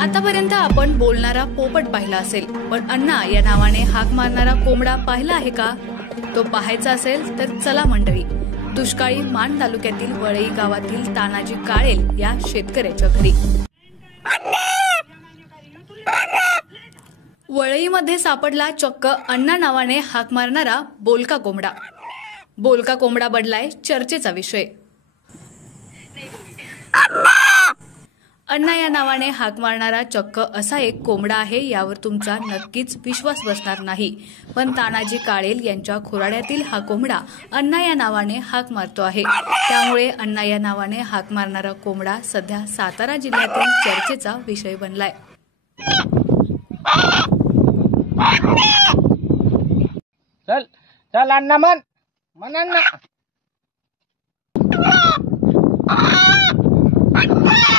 आतापर्यंत आपण बोलणारा पोपट पाहिला असेल, पण अण्णा या नावाने हाक मारणारा कोंबडा पाहिला आहे का? तो पाहायचा असेल तर चला मंडळी, दुष्काळी माण तालुक्यातील वळई गावातील तानाजी काळेल या शेतकऱ्याच्या घरी. वळईमध्ये सापडला चक्क अण्णा नावाने हाक मारणारा बोलका कोंबडा. बोलका कोंबडा बनलाय चर्चेचा विषय. अण्णा या नावाने हाक मारणारा चक्क असा एक कोंबडा आहे, यावर तुमचा नक्कीच विश्वास बसणार नाही. पण तानाजी काळेल यांच्या खुराड्यातील हा कोंबडा अण्णा या नावाने हाक मारतो आहे. त्यामुळे अण्णा या नावाने हाक मारणारा कोंबडा सध्या सातारा जिल्ह्यातील चर्चेचा विषय बनलाय. चल चल अण्णा म्हण अण्णा.